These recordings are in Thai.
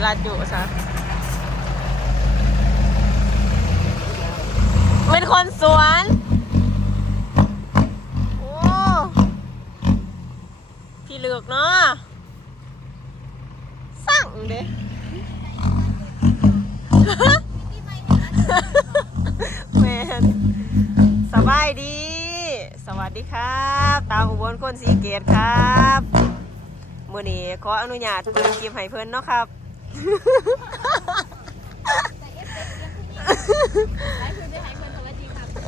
มเวลาจุซะเป็นคนสวนโอ้พี่เลือกเนาะสั่งเด้แมนสบายดี สวัสดีครับ ตามอุบลคนสีเกตครับ มือนี้ขออนุญาตเปิดคลิปให้เพิ่นเนาะครับ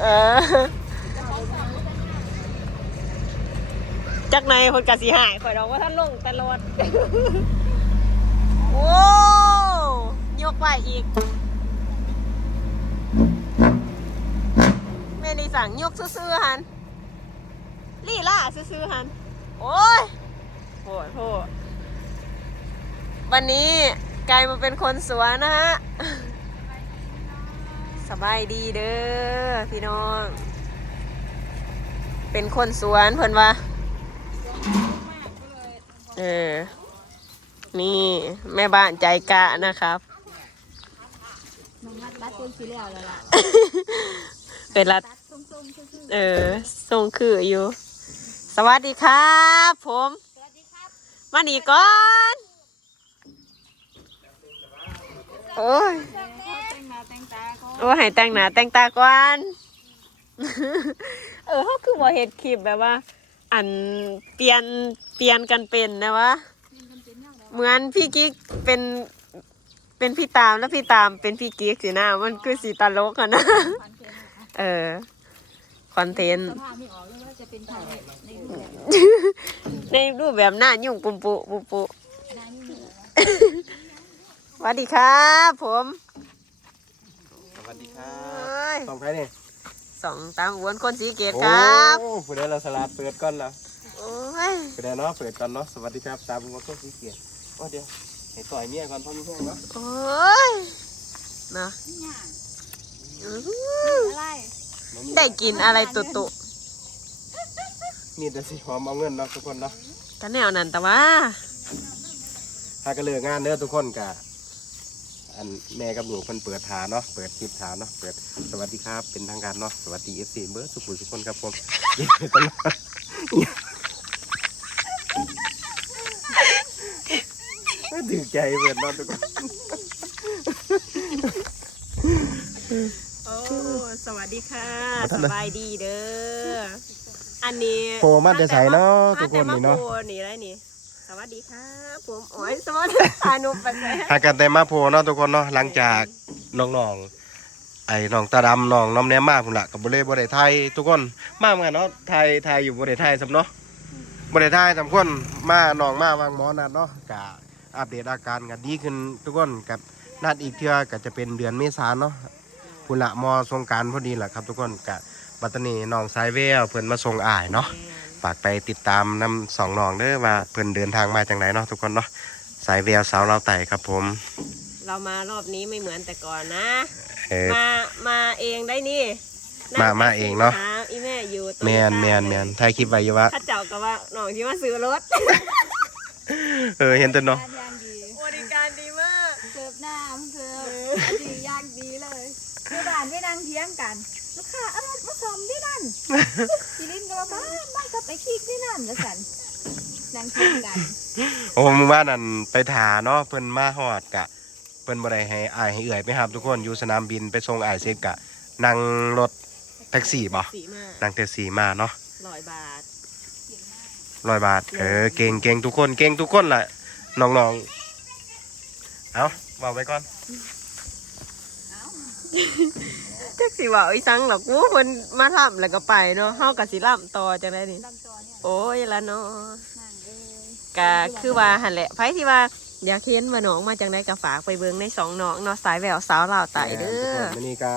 เออจักในคนกะสีหายข่อยดอกว่าท่านลงแต่รถโอ้ยกไปอีกแม่นี่สั่งยกซื่อๆหันลี่ล่าซื่อๆหันโอ้ยโหดโหดวันนี้ กลายมาเป็นคนสวนนะฮะสบายดีเด้อพี่น้อง เป็นคนสวนเพิ่นว่าเออ นี่แม่บ้านใจกะนะครับน้องรัดรัดจนสีเหลวแล้วล่ะเป็นรัดรัดทรงๆซื่อเออทรงคืออยู่ สวัสดีครับ ผมๆสวัสดีครับ มาหนีก่อน โอ้ยโอ้ให้แต่งหน้าแต่งตาก่อนเออเขาคือบ่เห็ดคลิปแบบว่า อันเปลี่ยนเปลี่ยนกันเป็นนะวะเรียนนเป็นแนวแล้วเหมือนพี่กิ๊กเป็นเป็นพี่ตามแล้วพี่ตามเป็นพี่กิ๊กสินะมันคือสีตลกอะนะเออคอนเทนต์ในรูปแบบในรูปแบบหน้ายุ่งปุปุปุปุ วัสดีครับผมสวัสดีครัเอ้ยบต้องใครนี่สองตามอวนคนสีเกตครับโอ้ผู้ใดเราสลัดเปิดก่อนแล้วโอ้ยผู้ใดเนาะเปิดก่อนเนาะสวัสดีครับตามผมก็สีเกียรติโอ้เดี๋ยวให้ต่อยเมียก่อนพ่อมีแห้งเนาะโอ้ยนะเนี่ยอื้ออะไรได้กินอะไรตุตุนี่แต่สิหอมเอาเงินเนาะทุกคนเนาะกันแนวนั้นแต่ว่าถ้าก็เลิกงานเด้อทุกคนกะ อันแม่กับหนูเพิ่นเปิดฐานเนาะเปิดคลิปฐานเนาะเปิดสวัสดีครับเป็นทางการเนาะสวัสดีเอฟซีเบอร์สุขุมทุกคนครับผมดถือใจเปิดเนาะทุกคนโอ้สวัสดีค่ะสบายดีเด้ออันนี้โผล่มาแต่ไสเนาะทุกคนนี่เนาะนี่ไรนี่ วัสดีครับผมโอ้ยสวัสดีานุไปเลยหากันแต่มาโพเนาะทุกคนเนาะหลังจากน้องๆไอ้น้องตาดำน้องน้อมแนมมาพุ่นละกับบ่ได้บ่ได้ไทยทุกคนมาเหมือนกันเนาะไทยไทยอยู่บ่ได้ไทยสำเนาะบ่ได้ไทยสำคนมาน้องมาวางหมอนัดเนาะกะอัปเดตอาการกันดีขึ้นทุกคนกับนัดอีกเทื่อก็จะเป็นเดือนเมษาเนาะพุ่นละมอสงการพอดีแหละครับ ทุกคนกะบัดตรนี้น้องสายแววเพิ่อนมาส่งอ้ายเนาะ ฝากไปติดตามนำสองน้องเด้อว่าเพิ่นเดินทางมาจากไหนเนาะทุกคนเนาะสายแววสาวเราวไต่ครับผมเรามารอบนี้ไม่เหมือนแต่ก่อนนะ เออ มามาเองได้นี่มามาเองเนาะ หอีแม่อยู่ตรงแมนแมนแมนถ่ายคลิปไว้อยู่ว่าข้าเจ้าก็ว่าน้องที่มาซื้อรถ เออเห็นแตัวเนาะงานย่างดี บริการดีมาก เสิร์ฟน้ำเสิร์ฟดีย่างดีเลยคือบ้านไม่นั่งเถียงกัน ลูกค้าเอารถมาส่งที่นั่นจีรินก็มาบ้านบ้านก็ไปคิกที่นั่นแล้วสันนั่งเถียงกันโอ้มึงว่านั่นไปถาเนาะเพิ่นมาฮอดกะ เพิ่นบ่ได้ให้อ้ายให้เอื่อยไปครับทุกคนอยู่สนามบินไปส่งอ้ายเสร็จกะนั่งรถแท็กซี่บ่สีมากนั่งแท็กซี่มาเนาะร้อยบาทร้อยบาท เออ เก่งเก่งทุกคน เก่งทุกคนแหละน้องๆ เอาบอกไว้ก่อนแท็กซี่ว่าไอ้ซังหรอกกูคนมาทำแล้วก็ไปเนาะเฮากับสิล่ำต่อจังไดนี่ ลำตัวเนี่ยโอ้ยละเนาะนั่งเลยก็คือว่าหันแหละไผที่ว่าอยากเห็นว่าน้องมาจังไดก็ฝากไปเบิ่งในสองน้องเนาะสายแววสาวลาวไต่เด้อทุกคนวันนี้ก็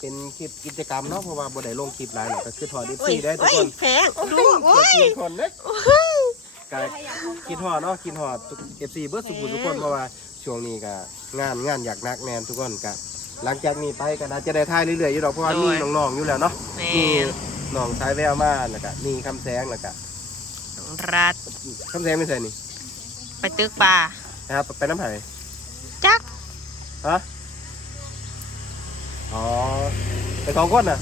เป็นคลิปกิจกรรมเนาะเพราะว่าบ่ได้ลงคลิปหลายหรอกก็คือถอดดิโอ้ยซี่ได้ทุกโอ้ยคนแพงดูดูโอ้ยกี่คนเด้โอ้ยก็คิดฮอดเนาะคิดฮอดทุก FC เบิดสุขุมทุกคนเพราะว่าช่วงนี้ก็งานงานอยากหนักแน่นทุกคนก็ หลังจากนี้ไปก็น่าจะได้ถ่ายเรื่อยๆอยู่ดอกเพราะว่ามีน้องๆอยู่แล้วเนาะแม่มีนน้องสายแววมาแล้วก็มีคำแสงแล้วก็รัดคำแสงไม่ใช่นี่ไปตึกป่านะครับไปน้ำไผ่ไจักฮะอ๋อไปสองคนน่ะ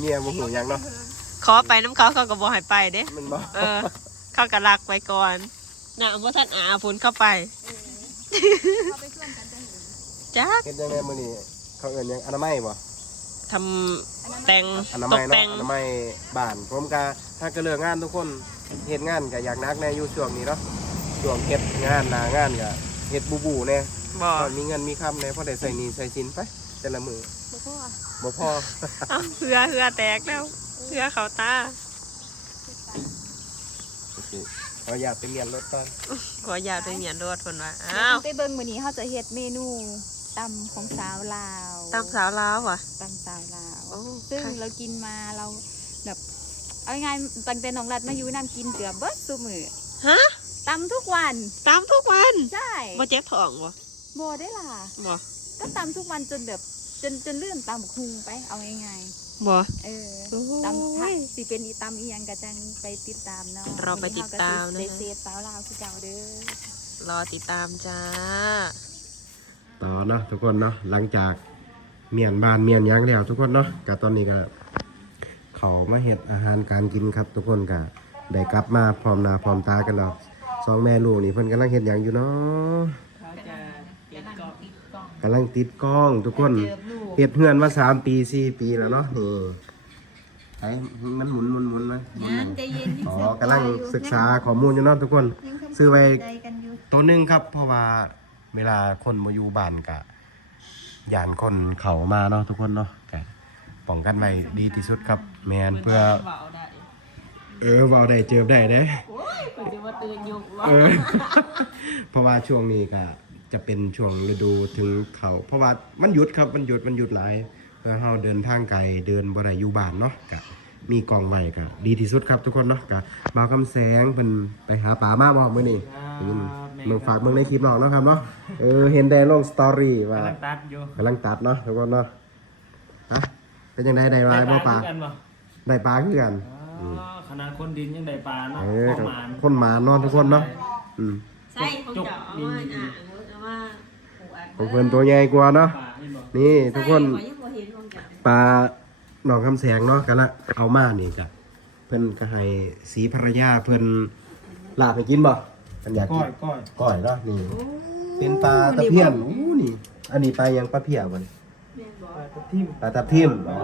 เมียบ่หูหยังเนาะขอไปน้ำเขาเขาก็บอกให้ไปเด้มันบ่ เออ เขาก็รักไปก่อน น่ะว่าท่านอาฝุ่นเข้าไปเขาไปชวนกันจะเห็นจักเฮ็ดยังไงมื้อนี้เขาเอิ้นหยังอนามัยบ่ทำแต่งอนาตมักยแต่เนาะงอนามัยบ้านผมก็ถ้าก็เลิกงานทุกคนเฮ็ดงานก็อยากนักแน่อยู่ช่วงนี้เนาะช่วงเฮ็ดงานหน้างานก็เฮ็ดบูๆแน่บอกพอมีเงินมีคำแน่พอได้ใส่หนี้ใส่สินไปแต่ละมื้อบ่พ่อบ่พอเอ้าเหือเหือแตกแล้วเหือเขาตา โอเคข ออยากไปเรียนรถก่อนขออยาตไปเหมียนรถคนว่าเดี๋ยวอ้าวต้องไปเบิ่งมื้อนี้เขาจะเฮ็ดเมนูตำของสาวลาวตามสาวลาวว่ะ ตำสาวลาว โอ้ซึ่งค่ะ เรากินมาเราแบบเอาง่ายๆตั้งแต่น้องรัดมาอยู่น้ำกินเกือบเบิดซุมือฮะตำทุกวันตามทุกวันใช่บ่เจ็บท้องบ่โบได้ล่ะ บ่ก็ตำทุกวันจนแบบจนจนเลื่อนตำคุงไปเอาง่าย บ่ๆเออโอ้ตำถ้ายสิเป็นอีตำอีหยังกะจังไปติดตามเนาะเราไปติดตามนะเดเซฟสาวลาวคือเจ้าเด้อรอติดตามจ้า ต่อเนาะทุกคนเนาะหลังจากเมียนบ้านเมียนหยังแล้วทุกคนเนาะก็ตอนนี้ก็เขามาเฮ็ดอาหารการกินครับ ทุกคนก็ได้กลับมาพร้อมหน้าพร้อมตากันแล้วสองแม่ลูกนี่เพิ่นกำลังเฮ็ดหยังอยู่เนาะ กำลังติดกล้องทุกคนเฮ็ดเฮือนมาสามปีสี่ปีแล้วเนาะนี่ไอ้มันหมุนหมุนหมุนไหมหมุนไหมใจเย็นอ๋อกำลังศึกษาข้อมูลอยู่เนาะทุกคนซื้อไว้ตัวหนึ่งครับ เพราะว่าเวลาคนมาอยู่บ้านกะยานคนเขามาเนาะทุกคนเนาะกะป้องกันไว้ดีที่สุดครับ แมนเพื่อ เออเบาได้เจอได้เด้คนจะว่าตื่นยุกเออเพราะว่าช่วงนี้ก็ จะเป็นช่วงฤดูถึงเขาเพราะว่ามันหยุดครับมันหยุดมันหยุดหลายเพื่อเฮาเดินทางไกลเดินบ่ได้อยู่บ้านเนาะกะมีกล่องไว้ก็ดีที่สุดครับทุกคนเนาะกะบ่าวคำแสงเพิ่นไปหาปลามาบ่มื้อนี้อืมเมืองฝากเมืองในคลิปน้องเนาะครับเนาะเออเห็นได้ลงสตอรี่ว่ากำลังตัดอยู่กำลังตัดเนาะทุกคนเนาะฮะเป็นจังไดได้หลายบ่ปลาได้กันบ่ได้ปลาคือกันอ๋อขนาดคนดินยังได้ปลาเนาะเออประมาณคนหมาเนาะทุกคนเนาะอืมใช่ของเจ้าเอามาอะเอามา ของเพิ่นตัวใหญ่กว่าเนาะปลานี่บ่นี่ทุกคนใช่ขอยังบ่เห็นของเจ้าปลาหนองคำแสงเนาะกันละเอามานี่จ้ะเพิ่นก็ให้สีภรรยาเพิ่นลาบให้กินบ่เพิ่นอยากก้กิอนยก้อยก้อยเนาะนี่ เป็นปลาตะเพียนอู้นี่ อันนี้ปลายังปลาเพียบ่นี่ปลาตะทิมปลาตะเพียนอ๋อ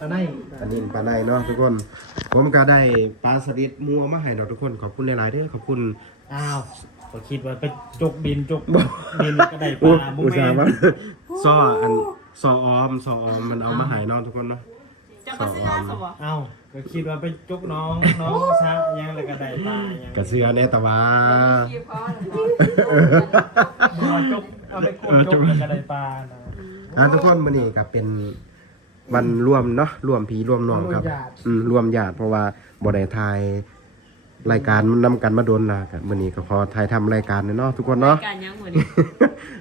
ปลาในอันนี้ปลาในเนาะทุกคน ผมก็ได้ปลาสลิดมัวมาให้เนาะทุกคนขอบคุณหลายๆเด้อขอบคุณ อ้าว ก็คิดว่าไปจกดินจกดินก็ได้ปอุลาบุอุตแมส่าห์นว่าซออันซอออมซอออมมันเอามาให้เนาะทุกคนเนาะเจ้าก็ซื้อมาสบ่เอ้าก็คิดว่าไปจกน้องน้องซะยังแล้วก็ได้ปลายังกระเสือแน่ตะวาบ่ว่าจกเอาไปกดจกแล้วก็ได้ปลานะอะทุกคนมื้อนี้ก็เป็นวันรวมเนาะรวมผีรวมน้องครับรวมญาติอืมรวมญาติเพราะว่าบ่ได้ถ่าย รายการนำกันมาโดนนะก็มื้อนี้ก็ขอถ่ายทำรายการเนาะทุกคนเนาะ การยังหมดนี่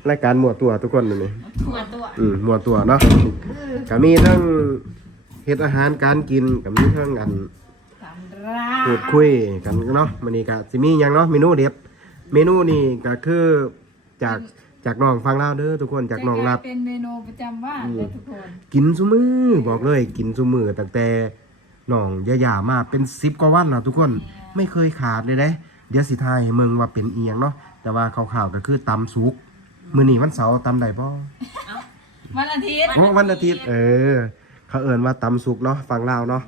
รายการหมวดตัวทุกคนนี่ทั่วตัวอืมหมวดตัวเนาะก็มีทั้งเฮ็ดอาหารการกินก็มีทั้งอันพูดคุยกันเนาะมื้อนี้ก็สิมีหยังเนาะเมนูเด็ดเมนูนี่ก็คือจากจากน้องฟังลาวเด้อทุกคนจากน้องรับ เป็นเมนูประจำว่านเลยทุกคนกินซุมือบอกเลย กินซุมือตั้งแต่น้องยายามาเป็นสิบกว่าวันแล้วทุกคน ไม่เคยขาดเลยเด้ เดี๋ยวสิทายให้เมืองว่าเป็นเอียงเนาะแต่ว่าข่าวๆก็คือตำสุกมื้อนี้วันเสาร์ตำได้บ่วันอาทิตย์ โอ้วันอาทิตย์ เออ เขาเอิ้นว่าตำสุกเนาะฟังลาวเนาะ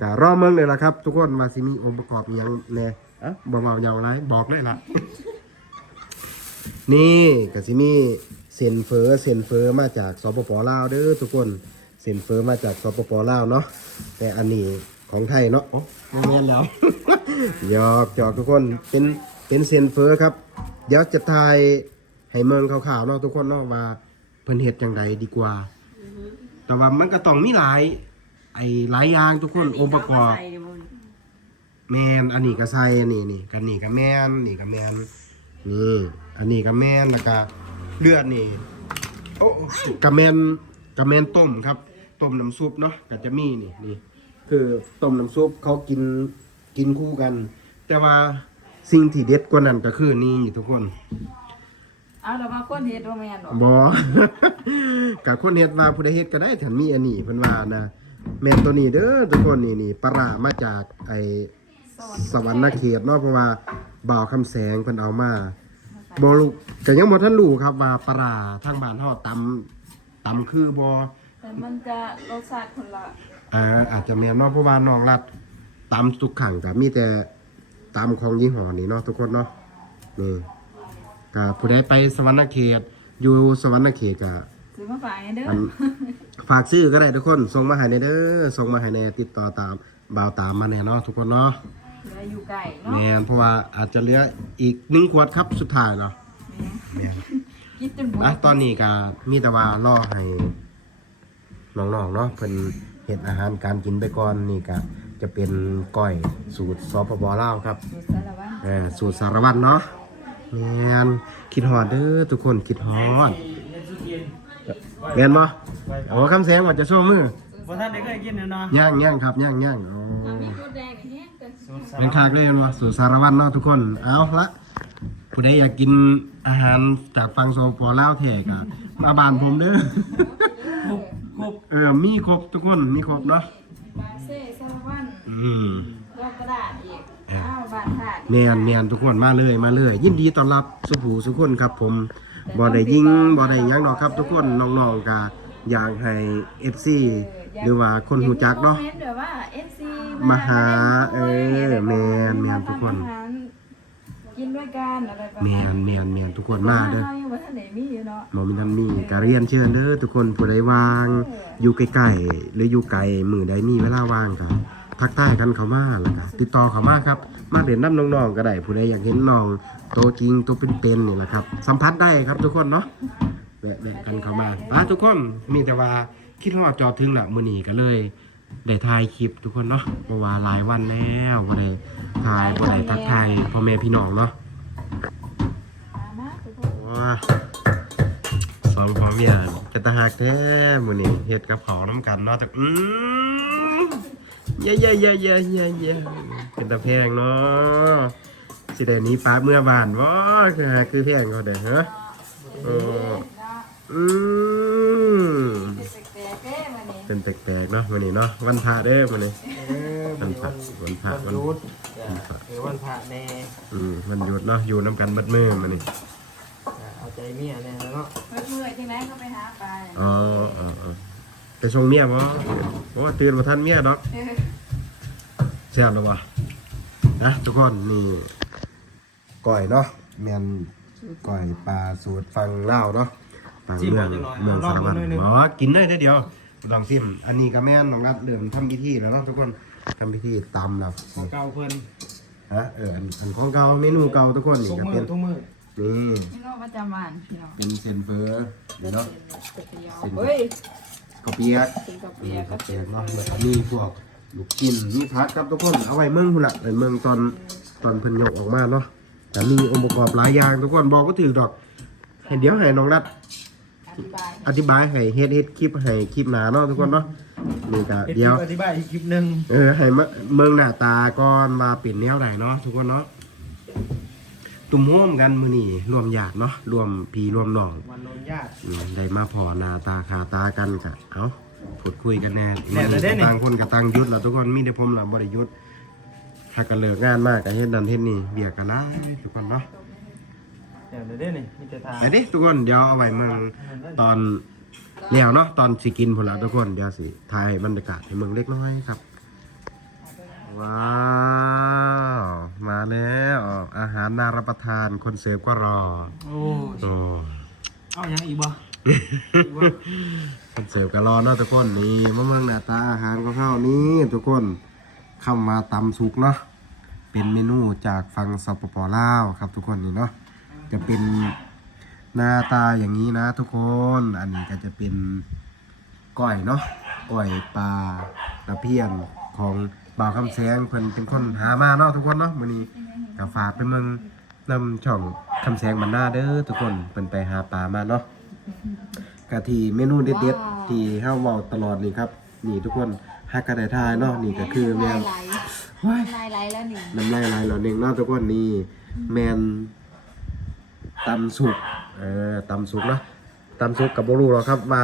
ก็รอเมืองเลยล่ะครับ ทุกคนว่าสิมีองค์ประกอบอีหยังแหน่อะบ่เว้าหยังไรบอกเลยล่ะ นี่ก็สิมีเส้นเฟอเส้นเฟอมาจากสปปลาวเด้อทุกคนเส้นเฟอมาจากสปปลาวเนาะแต่อันนี้ของไทยเนาะโอ้บ่แม่นแล้ว หยอกหยอกทุกคนเป็นเป็นเส้นเฟอครับ เดี๋ยวจะทายให้เมืองข่าวๆเนาะทุกคนเนาะว่าเพิ่นเฮ็ดจังไดดีกว่า แต่ว่ามันก็ต้องมีหลาย ไอ้หลายอย่างทุกคนองค์ประกอบแมนอันนี้ก็ใส่อันนี้นี่กันนี่ก็แมนนี่ก็แมนนี่อันนี้ก็แมนแล้วก็เลือดนี่โอ้กระแมนกระแมนต้มครับต้มน้ำซุปเนาะก็จะมีนี่นี่คือต้มน้ำซุปเขากิน กินคู่กัน แต่ว่าสิ่งที่เด็ดกว่านั้นก็คือนี่ทุกคน เอาเรามาคนเฮ็ดว่าแม่นบ่บกับคนเฮ็ดว่าผู้ใดเฮ็ดก็ได้ถ้ามีอันนี้เพิ่นว่านะแม่นตัวนี้เด้อทุกคนนี่นี่ปลาร้ามาจากไอ้สวรรค์เขตเนาะเพราะว่าบ่าวคำแสงเพิ่นเอามาบ่รู้ก็ยังบ่ทันรู้ครับว่าปลาร้าทางบ้านเฮาตำตำคือบ่แต่มันจะรสชาติคนละ อ่าอาจจะแม่นเนาะเพราะว่าน้องรัด ตำทุกครั้งก็มีแต่ตำของยี่ห้อนี้เนาะทุกคนเนาะนี่ก็ผู้ใดไปสวรรค์เขต อยู่สวรรค์เขตก็ซื้อมาฝากให้เด้ออันฝากซื้อก็ได้ทุกคนส่งมาให้ในเด้อส่งมาให้ในติดต่อตามบ่าวตามมาแน่เนาะทุกคนเนาะเหลืออยู่ไก่เนาะแม่นเพราะว่าอาจจะเหลืออีกหนึ่งขวดครับสุดท้ายเนาะแม่แม่นกินจนหมดอะตอนนี้ก็มีแต่ว่ารอให้น้องๆเนาะเพิ่นเฮ็ดอาหารการกินไปก่อนนี่ก็ จะเป็นก้อยสูตรสปปลาวครับสูตรสารวัตรเออสูตรสารวัตรเนาะแม่นคิดฮอดเด้อทุกคนคิดฮอดเฮ็ดสุกินแม่นบ่โอ้คำแสงว่าจะโชว์มือบ่ท่านได้เคยกินเนาะย่างย่างครับย่างย่างอ๋อเอามีกดแดงนี่แห้งเกินสูตรสาเป็นคากเลยเนาะสูตรสารวัตรเนาะทุกคนเอาละผู้ใดอยากกินอาหารจากฟังโซปอลาวแท้ก็มาบ้านผมเด้อครบครบเออมีครบทุกคนมีครบเนาะ ปลาเซ่สารวัตร อืมรอบกระดาษอีกอ้าวบานถาดแมนแมนทุกคนมาเลยมาเลย ยินดีต้อนรับสุภูสุคนครับ ผมบ่ได้ยิงบ่ได้หยังดอกครับ ทุกคนน้องๆก็อยากให้ FC หรือว่าคนหูจักเนาะคอมมนต์แบบว่า FC มาหาเออแม่นแม่นทุกคน มาทำอาหารกินด้วยกันอะไรประแมมาณนแมนแมนทุกคนมาเด้อเฮายังบ่ทันได้มีอยู่เนาะ หมอมินันมีกะเรียนเชิญเด้อทุกคนผู้ใดว่าง อยู่ใกล้ๆหรืออยู่ไกลมือใดมีเวลาว่างก็ ทักทายกันเขามาแล้วก็ติดต่อเขามาครับมาเรียนน้ำน้องๆก็ได้ผู้ใดอยากเห็นน้องตัวจริงตัวเป็นๆนี่แหละครับ สัมผัสได้ครับทุกคนเนาะแวะๆกันเขามาอะทุกคนมีแต่ว่าคิดฮอดจอถึงละมื้อนี้ก็เลยได้ถ่ายคลิปทุกคนเนาะเพราะว่าหลายวันแล้วบ่ได้ถ่ายบ่ได้ทักทายพ่อแม่พี่น้องเนาะมามาทุกคว้าสองพ่อเมียจะตาหักแท้มื้อนี้เฮ็ดกับข้าวน้ำกันเนาะแต่อืม เย่เย่เย่เย่เย่เย่เป็นตาแพงเนาะสิได้หนี้ป้าเมื่อบ้านบ่คือหาคือแพงเขาเด้อฮะโอ้อืมแปลกๆเด้มานี่เป็นแปลกๆเนาะมื้อนี้เนาะวันพระเด้อมื้อนี้เออวันพระวันพระวันวันหยุดหรือวันพระแน่อืมวันหยุดเนาะอยู่นํกันเบิดมื้อมื้อนี้เอาใจเมียแน่แล้วเนาะเมื่อยๆจังได๋ก็ไปหาปลาเนี่ยอ๋ออ๋ออ๋อไป ส่งเมียบ่โอ้ตื่นบ่ทันเมียดอกเออแซ่บแล้ววะนะทุกคนนี่ก้อยเนาะแมนก้อยปลาสูตรฟังเล่าวเนาะฟังเมืองเมืองสารวัตรอ๋อกินได้เดียวลองซิมอันนี้ก็แม่นน้องนัดเริ่มทำพิธีแล้วเนาะทุกคนทำพิธีตำแล้วของเก่าเพิ่นฮะเอออันอันของเก่าเมนูเก่าทุกคนนี่ทุกก็มืเป็อนทุกมือนี่นี่ก็ประจำวันพี่น้องเป็นเซนเฟอร์นี่เนาะเฮ้ย ข้าวเปียกกินกับเปีเปียยกกกับเปียกเนาะแล้วก็มีพวกลูกชิ้นมีผักครับทุกคนเอาไว้เมืองพุ่นละไปเมืองตอนตอนเพิ่นยกออกมาเนาะแต่มีองค์ประกอบหลายอย่างทุกคนบอกก็ถือดอกให้เดี๋ยวให้น้องรัด อธิบายอธิบายให้เฮ็ดเฮ็ดคลิปให้คลิปหนาเนาะทุกคนเนาะนี่ก็เฮ็ดคเดี๋ลิยวปอธิบายอีกคลิปหนึงเออให้มาเมืองหน้าตาก่อนมาเป็นแนวใดเนาะทุกคนเนาะ ตุ่มโฮมกันมื้อนี้รวมญาติเนาะรวมพี่รวมน้องวันโนนญาติ อืมได้มาพอหน้าตาคาตากันกะเอาพูดคุยกันแน่แน่เลยเด้นี่ ต่างคนกับต่างยุทธแล้วทุกคนมีแต่ผมหลับบริยุทธ์ถ้ากันเลิกงานมากก็เฮ็ดนั่นเฮ็ดนี่เบียกกันได้ทุกคนเนาะ เดี๋ยวเด้อนี่มีแต่ทางไปดิทุกคนเดี๋ยวเอาไว้เมืองตอนแล้วเนาะตอนสิกินพุ่นละทุกคนเดี๋ยวสิถ่ายบรรยากาศให้เมืองเล็กน้อยครับ ว้าวมาแล้วอาหารน่ารับประทานคนเสิร์ฟก็รอโอ้โอ้เอายังอีกบ่คนเสิร์ฟก็รอเนาะทุกคนนี่มะเมืองหน้าตาอาหารของเฮานี่ทุกคนเข้ามาตำสุกเนาะเป็นเมนูจากฝั่งสปปลาวครับ ทุกคนนี่เนาะจะเป็นหน้าตาอย่างนี้นะ ทุกคน อันนี้ก็จะเป็นก้อยเนาะก้อยปลาตะเพียนของ บ่าวคำแสงเพิ่นเป็นคนหามาเนาะทุกคนเนาะมื้อนี้ก็ฝากไปเมืองนำช่องคำแสงบรรณาเด้อทุกคนเพิ่นไปหาปลามาเนาะกะที่เมนูเด็ดๆที่เฮาเว้าตลอดนี่ครับ นี่ทุกคนฮักกะได้ทายเนาะนี่ก็คือแม่นไหลว้ายลายไรแล้วนี่น้ำลายไหลแล้วหนึ่งเนาะทุกคนนี่แมนตำสุกเออตำสุกเนาะตำสุกกับโบลูหรอกครับว่า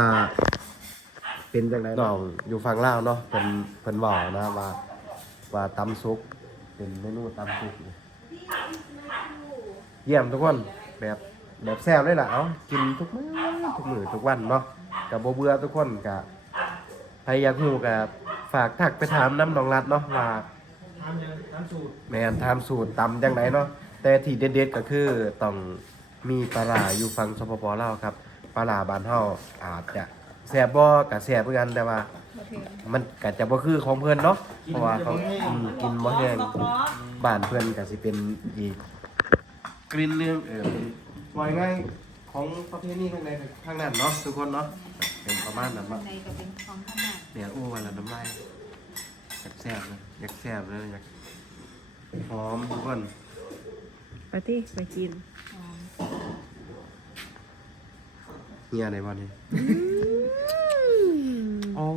เป็นจังไดน้องอยู่ฝั่งลาวเนาะเป็นเพิ่นบอกนะว่า ว่าตำซุกเป็นเมนูตำซุกนี่เยี่ยมทุกคนแบบแบบแซ่บเลยล่ะเอ้ากินทุกมื้อทุกมื้อทุกวันเนาะกับบ่เบื่อทุกคนกับใครอยากรู้กับฝากทักไปถามน้ำน้องรัดเนาะว่าทำยังทำสูตรแม่นทำสูตรตำจังไดเนาะแต่ที่เด็ดๆก็คือต้องมีปลาร้าอยู่ฝั่งสปปลาวครับปลาร้าบ้านเฮาอาจจะแซ่บบ่ก็แซ่บเหมือนกันแต่ว่า มันก็จะบ่คือของเพิ่นเนาะเพราะว่าเขาอืมกินบ่แห้งบ้านเพิ่นก็สิเป็นอีกกลิ่นหนึงเออเป็นว่าง่ายๆของประเภทนี้ข้างในข้างนั้นเนาะทุกคนเนาะเป็นประมาณนั้นข้าว่างในก็เป็นของขนาดเนี่ยโอ้วันละน้ำลายอยากแซ่บเลยอยากแซ่บเลยอยากหอมทุกคนไปที่ไปกินเฮียในวันนี้ อ๋อ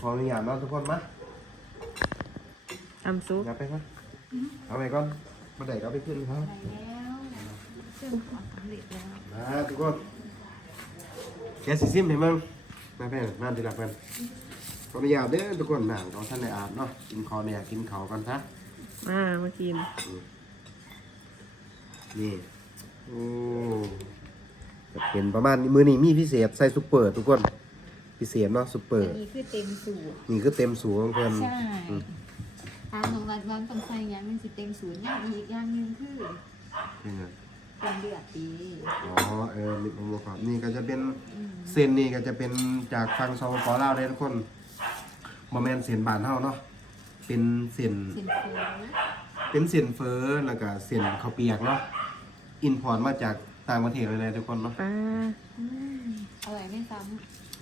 ขออนุญาตเนาะทุกคนมาตำซุปงับไปก่อนเอาไปก่อนมาได้ก็เอาไปขึ้นครับไปแล้วเครื่องความสำเร็จแล้วมาทุกคนแกสิซิมให้มึงมาเพื่อนมาดีละเพื่อนขออนุญาตเด้อทุกคนหนังของท่านในอาบเนาะกินคอเนี่ยกินเขากันซะมามากินนี่โอ้จะเป็นประมาณนี้มือนี้มีพิเศษใส่ซุปเปอร์ทุกคน พิเศษเนาะซุปเปออัร์นนี้คือเต็มสูตรนี่คือเต็มสูงของเพื่อนใช่อืมทางโรงแรมร้านต้องใส่อย่างหนึงสิเต็มศูนย์อย่างอีกอย่างหนึงคือนี่ไงเป็นเลือดดีอ๋อเออมีโมครับนี่ก็จะเป็นเส้นนี่ก็จะเป็นจากฟังซองปอลาวเลยทุกคนบะแมนเส้นบานเฮาเนาะเป็นเส้นสินเฟือเป็นเส้นเฟอแล้วก็เส้นข้าวเปียกเนาะอินพอร์ตมาจากต่างประเทศเลยเลยทุกคนเนาะ ป้า อืมอร่อยไม่ซ้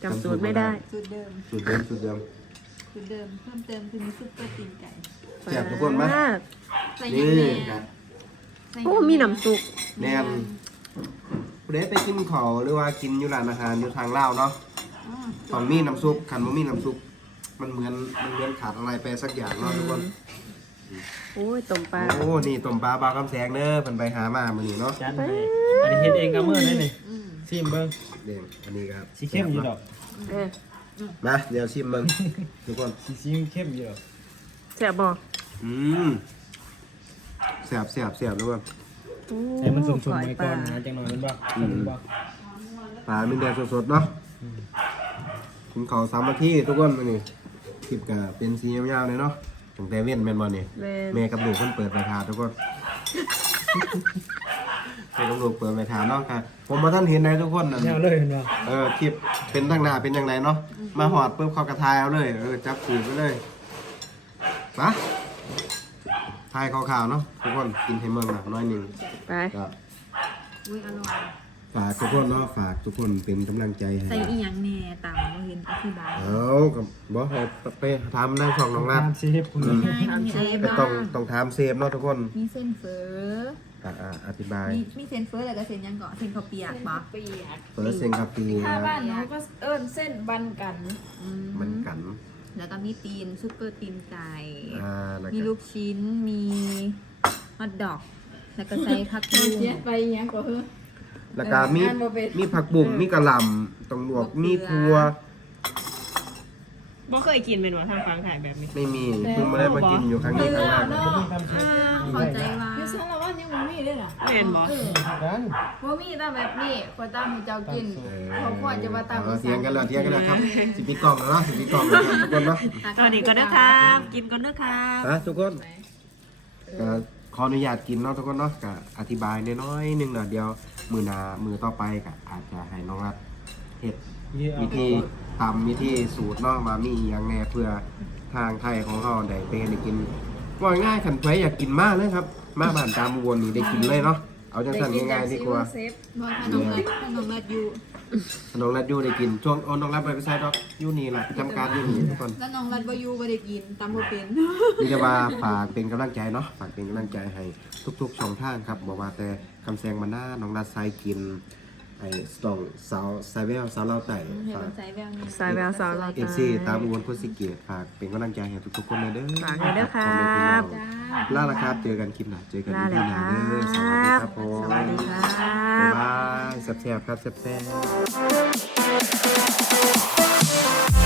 จำสูตรไม่ได้ำสูตรเดิมสุดเดิมสุดเดิมสูตรเดิมเพิ่มเติมคือมีซุปเปอร์ตีนไก่แซ่บทุกคนไหมป้าใส่นี่ยำแหนครัมบใส่โอ้ยำแหมีน้ำซุปแนมผู้ใดไปกินเขาวหรือว่ากินอยู่ร้านอาหารอยู่ทางลาวเนาะอ๋อตอนมีน้ำซุปคันบ่มีน้ำซุปมันเหมือนมันเหมือนขาดอะไรไปสักอย่างเนาะทุกคนโอ้ยต้มปลาโอ้นี่ต้มปลาบาวคำแสงเด้อเพิ่นไปหามามื้อนี้เนาะจานให้อันนี้เฮ็ดเองกับมือเลยนี่อืมชิมเบิ่งเด้งอันนี้ครับ สีเข้มอยู่ดอกเออ มาเดี๋ยวชิมเบิ่งทุกคนสีสีเข้มอยู่ดอกแซ่บบ่อืมแซ่บแซ่บแซ่บทุกคนโอ้ให้มันสุ่มๆยไว้ก่อนนะจังหน่อยมันบ่อืมมันบ่ปลาเป็นแดงสดๆเนาะกินข้าวสามนาทีทุกคนมื้อนี้คลิปก็เป็นสียาวๆเลยเนาะตั้งแต่เว้นแม่นบ่นี่แม่นแม่กับลูกเพิ่นเปิดไปทานทุกคน แม่กับลูกเปิดไปทานเนาะค่ะผมมาท่านเห็นนะทุกคนน่ะแนวเลยเห็นบ่เออคลิปเป็นตั้งหน้าเป็นยังไงเนาะมาหอดปุ๊บเขากระทายเอาเลยเออจับสูตรไปเลยมาทายข่าวๆเนาะทุกคนกินให้เมืองนะน้อยหนึ่งไปก็อุ้ยอร่อยฝากทุกคนเนาะฝากทุกคนเป็นกำลังใจให้ใส่อีหยังแหน่ตามเราเห็นอธิบาย เอากับบอกให้ไปทำได้ช่องน้องรัดตามเชฟคุณ ง่ายมีอะไรก็บ้าต้องงต้องทำเซฟเนาะทุกคน มีเส้นเฟอ อะอะอธิบายมีมีเส้นเฟอแล้วก็เส้นหยังเกาะเส้นข้าวเปียกปะเปียกเปิดเซงคาปีถ้าบ้านหนูก็เอิ้นเส้นบันกันอืมันกัน แล้วก็มีตีนซุปเปอร์ตีนไก่อ่าแล้วมีก็ลูกชิ้นมีฮอทดอก แล้วก็ใส่ผักบุ้งเสียไปหยังก็เฮ้อแล้วก็มีงานบ่เป็น มีผักบุ้งมีกระหล่ำต้องลวกมีทัว บ่เคยกินเป็นว่าทางฟังถ่ายแบบนี้ ไม่มีเพิ่งมาได้มากินอยู่ครั้งนี้ครั้งแรกเนาะอ่าเข้าใจว่า เลยล่ะแม่นบ่เออบ่มีแต่แบบนี้คนตามให้เจ้ากินเพราะว่าจะว่าตามเออเทียงกันแล้วเทียงกันแล้วครับสิบปีกล่องแล้วเนาะสิบปีกล่องแล้วครับทุกคนเนาะตอนนี้ก็เด้อครับ กินก่อนเด้อครับฮะทุกคนก็ขออนุญาตกินเนาะทุกคนเนาะก็อธิบายน้อยๆหนึงเนาะเดียวมือหนามือต่อไปก็อาจจะให้น้องรัดเฮ็ดวิธีทำวิธีสูตรเนาะมามีอหย่างแน่เพื่อทางไทยของเราได้ไปได้กินว่าง่ายขันไฟอยากกินมากเลยครับ มาบ้านตามอุบลนี่ได้กินเลยเนาะเอาจังสั่นง่ายๆดีกว่าเซฟบ่ถ้าน้องรัดถ้าน้องรัดอยู่น้องรัดยูได้กินช่วงโอ้น้องรัดไปไปใส่ดอกยูนี่แหละประจำการยูนี่ทุกคนแล้วน้องรัดบ่อยู่บ่ได้กินตามบ่เป็นนี่จะว่าฝากเป็นกำลังใจเนาะฝากเป็นกำลังใจให้ทุกๆช่องทางครับบอกว่าแต่คำแซงมาหน้าน้องรัดไซกิน ไอ้สตองสาวสายแววสาวเล่าวไต่เห็นฝากมันใส่แววนี่สายแววสาวเราเอฟซีตามอุบลโคสิเกียรติฝากเป็นกำลังใจให้ทุกๆคนเลยเด้อฝากเลยเด้อครับ จ้าล่าละครับเจอกันคลิปหน้าเจอกันลาที่แล้วหคน้ารัเด้อสวัสดีบ ครับผมสวัสดีครับ๊ายบ บายแซ่บๆครับแซ่บๆ